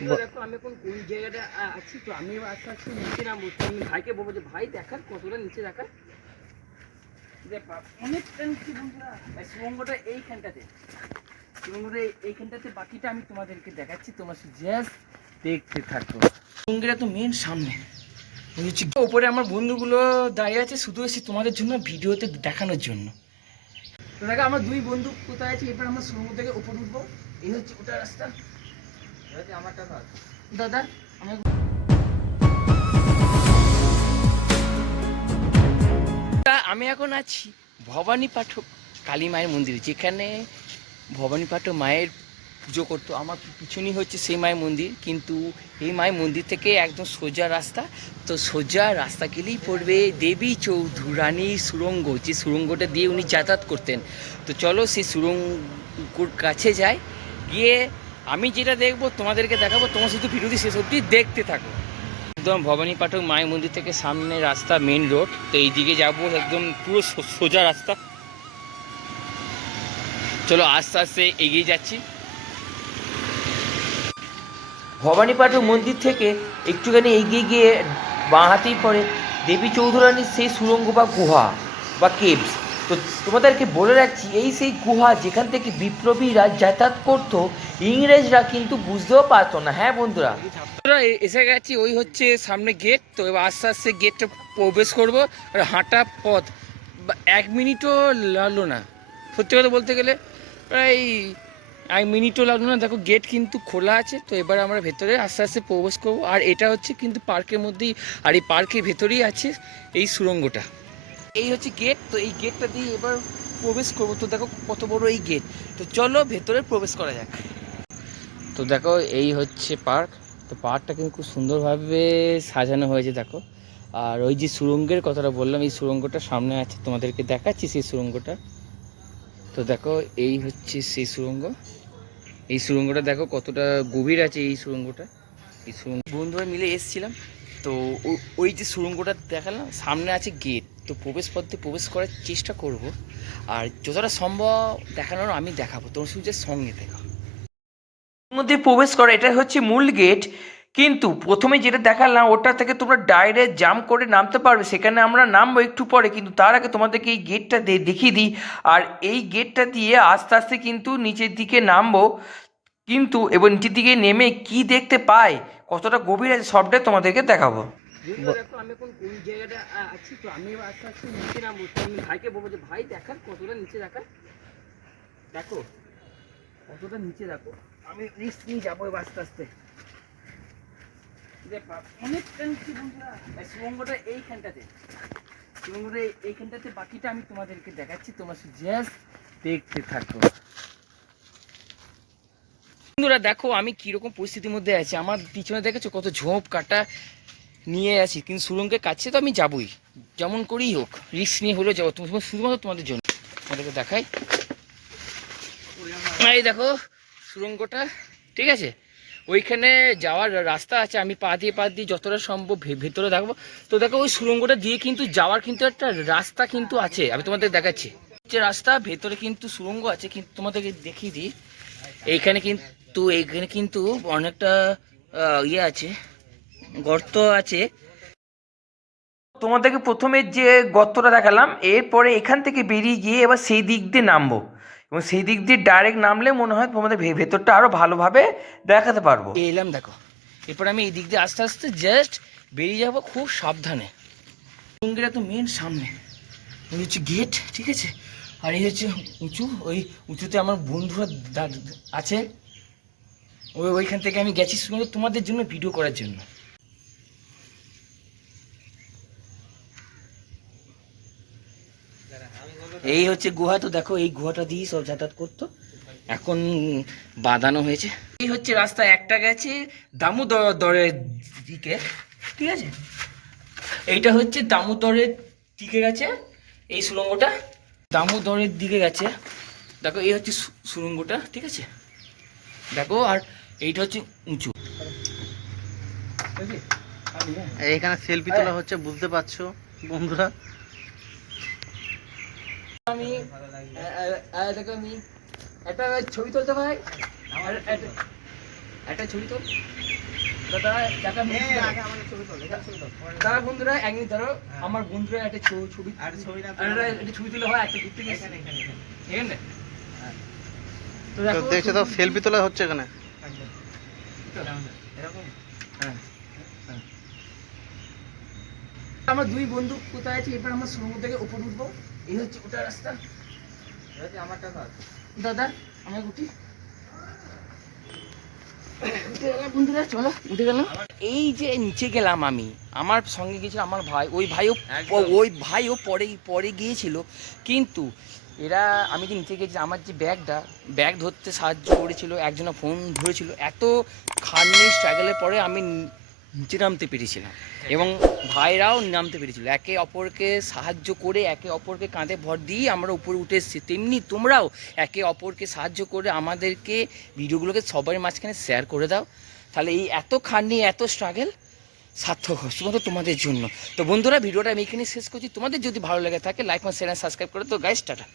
দেখো দেখতে তো মেন সামনে। আমার বন্ধুগুলো দাঁড়িয়ে আছে, শুধু এসে তোমাদের জন্য ভিডিওতে দেখানোর জন্য। তো দেখো, আমার দুই বন্ধু কোথায় আছে? এবার আমরা সুরঙ্গ থেকে উপর উঠবো। এই হচ্ছে ওটা রাস্তা। দাদা, আমি আমি এখন আছি ভবানী পাঠক কালী মায়ের মন্দিরে, যেখানে ভবানী পাঠক মায়ের পুজো করতো। আমার পিছনেই হচ্ছে সেই মায়ের মন্দির, কিন্তু এই মায়ের মন্দির থেকে একদম সোজা রাস্তা। তো সোজা রাস্তা গেলেই পড়বে দেবী চৌধুরানী সুরঙ্গ, যে সুরঙ্গটা দিয়ে উনি যাতায়াত করতেন। তো চলো সেই সুরঙ্গর কাছে যাই, গিয়ে আমি যেটা দেখব, তোমাদেরকে দেখাবো, তোমার শুধু ভিডিওটি শেষ অবধি দেখতে থাকো। একদম ভবানী পাঠক মায়ের মন্দির থেকে সামনে রাস্তা মেন রোড তো এইদিকে যাব একদম পুরো সোজা রাস্তা। চলো আস্তে আস্তে এগিয়ে যাচ্ছি। ভবানী পাঠক মন্দির থেকে একটুখানি এগিয়ে গিয়ে বাঁ হাতেই পড়ে দেবী চৌধুরানীর সেই সুরঙ্গ বা গুহা বা কেভস। তো তোমাদেরকে বলে রাখছি, এই সেই গুহা যেখান থেকে বিপ্লবীরা যাতায়াত করতো, ইংরেজরা কিন্তু বুঝতেও পারতো না। হ্যাঁ বন্ধুরা? এসে গেছি, ওই হচ্ছে সামনে গেট তো এবার আস্তে আস্তে গেটটা প্রবেশ করব, আর হাঁটা পথ। এক মিনিটও লাগল না। সত্যি কথা বলতে গেলে, প্রায় এক মিনিটও লাগল না। দেখো গেট কিন্তু খোলা আছে, তো এবার আমরা ভেতরে আস্তে আস্তে প্রবেশ করব। আর এটা হচ্ছে কিন্তু পার্কের মধ্যেই, আর এই পার্কের ভেতরেই আছে এই সুড়ঙ্গটা এই হচ্ছে গেট তো এই গেটটা দিয়ে এবার প্রবেশ করব। তো দেখো কত বড় এই গেট তো চলো ভেতরে প্রবেশ করা যাক। তো দেখো এই হচ্ছে পার্ক তো পার্কটা কিন্তু খুব সুন্দরভাবে সাজানো হয়েছে দেখো। আর ওই যে সুরঙ্গের কথাটা বললাম এই সুরঙ্গটা সামনে আছে তোমাদেরকে দেখাচ্ছি সেই সুরঙ্গটা। তো দেখো এই হচ্ছে সেই সুরঙ্গ। এই সুরঙ্গটা দেখো কতটা গভীর আছে এই সুরঙ্গটা। এই সুরঙ্গ বন্ধুরা মিলে এসেছিলাম। তো ওই যে সুরঙ্গটা দেখালাম সামনে আছে গেট তো প্রবেশ পথে প্রবেশ করার চেষ্টা করব। আর যতটা সম্ভব দেখানোর আমি দেখাবো। শুধু just সঙ্গে দেখো। মধ্যে প্রবেশ করা এটা হচ্ছে মূল গেট কিন্তু প্রথমে যেটা দেখালাম, ওটা থেকে তোমরা ডাইরেক্ট জাম্প করে নামতে পারবে। সেখানে আমরা নামবো একটু পরে, কিন্তু তার আগে তোমাদেরকে এই গেটটা দেখিয়ে দিই। আর এই গেটটা দিয়ে আস্তে আস্তে কিন্তু নিচের দিকে নামবো। কিন্তু এবং নিচের দিকে নেমে কি দেখতে পায়, কতটা গভীর আছে, সবটাই তোমাদেরকে দেখাবো। দেখো আমি এখন কোন জায়গাটা আছি তো আমি আস্তে আস্তে নিচে নামবো। আমি ভাইকে বলব যে ভাই দেখার কতটা নিচে দেখা দেখো কতটা নিচে দেখো। আমি রিস্ক নিয়ে যাব এবার আস্তে আস্তে। অনেকটা বন্ধুরা। এইখানটাতে। এইখানটাতে বাকিটা আমি তোমাদেরকে দেখাচ্ছি। তোমার জাস্ট দেখতে থাকো। বন্ধুরা দেখো আমি কীরকম পরিস্থিতির মধ্যে আছি। আমার পিছনে দেখেছ কত ঝোপ কাটা? নিয়ে আছি কিন্তু সুরঙ্গের কাছে তো আমি যাবই। যেমন করেই হোক রিস্ক নিয়ে হলেও যাব। শুধুমাত্র তোমাদের জন্য। তোমাদেরকে দেখাই। এই দেখো, সুরঙ্গটা, ঠিক আছে? ওইখানে যাওয়ার রাস্তা আছে, আমি পা দিয়ে পা দিয়ে যতটা সম্ভব ভেতরে দেখব। তো দেখো, ওই সুরঙ্গটা দিয়ে কিন্তু যাওয়ার কিন্তু একটা রাস্তা কিন্তু আছে। আমি তোমাদের দেখাচ্ছি। যে রাস্তা, ভেতরে কিন্তু সুরঙ্গ আছে, কিন্তু তোমাদেরকে দেখিয়ে দিই। এইখানে কিন্তু এইখানে কিন্তু অনেকটা ইয়ে আছে। গর্ত আছে। তোমাদেরকে প্রথমে যে গর্তটা দেখালাম এরপরে এখান থেকে বেরিয়ে গিয়ে এবার সেই দিক দিয়ে নামবো। এবং সেই দিক দিয়ে ডাইরেক্ট নামলে মনে হয় তোমাদের ভে- ভেতরটা আরও ভালোভাবে দেখাতে পারব। এলাম দেখো। এরপর আমি এই দিক দিয়ে আস্তে আস্তে জাস্ট বেরিয়ে যাব খুব সাবধানে। টুঙ্গিটা তো মেন সামনে। ওই হচ্ছে গেট ঠিক আছে? আর এই হচ্ছে উঁচু। ওই উঁচুতে আমার বন্ধুরা আছে। ওই ওইখান থেকে আমি গেছি শুধু তোমাদের জন্য ভিডিও করার জন্য। এই হচ্ছে গুহা, তো দেখো এই গুহাটা দিয়ে সব যাতায়াত করতো। এখন বাঁধানো হয়েছে। এই হচ্ছে রাস্তা, একটা গেছে দামোদরের দিকে, ঠিক আছে? এইটা হচ্ছে দামোদরের দিকে গেছে, এই সুড়ঙ্গটা। দামোদরের দিকে গেছে। দেখো, এই হচ্ছে সুড়ঙ্গটা, ঠিক আছে? দেখো, আর এইটা হচ্ছে উঁচু। এইখানে সেলফি তোলা হচ্ছে, বুঝতে পারছ বন্ধুরা? আমি দেখো আমি একটা ছবি তুলতে ভাই। একটা- ছবি তোল। দাদা বন্ধুরা এক ধরো আমার বন্ধুরা একটা ছবি ছবি তুলে হয় একটা ঘুরতে গেছে। এখানে তো সেলফি তোলা হচ্ছে এখানে। আমার দুই বন্ধু কোথায় আছে? এবার আমরা সমুদ্র থেকে উপর উঠবো। এই হচ্ছে ওটা রাস্তা। দাদা আমার উঠি বন্ধুরা চলো উঠে গেলাম। এই যে নিচে গেলাম আমি আমার সঙ্গে গিয়েছিল আমার ভাই ওই ভাইও ও- ওই ভাইও পরে পরে গিয়েছিল। কিন্তু এরা আমি যে নিচে গেছি আমার যে ব্যাগটা ব্যাগ ধরতে সাহায্য করেছিল একজনা ফোন ধরেছিল। এত খাটনি স্ট্রাগলের পরে আমি নিচে নামতে পেরেছিলাম। এবং ভাইরাও নামতে পেরেছিল। একে অপরকে সাহায্য করে, একে অপরকে কাঁধে ভর দিয়ে আমরা উপরে উঠে এসেছি। তেমনি তোমরাও একে অপরকে সাহায্য করে আমাদেরকে ভিডিওগুলোকে সবার মাঝখানে শেয়ার করে দাও। তাহলে এই এত খাটনি এত স্ট্রাগল সার্থক হয়, শুধুমাত্র তোমাদের জন্য। তো বন্ধুরা, ভিডিওটা আমি এখানে শেষ করছি। তোমাদের যদি ভালো লেগে থাকে লাইক শেয়ার সাবস্ক্রাইব করে তো গাইস টাটা।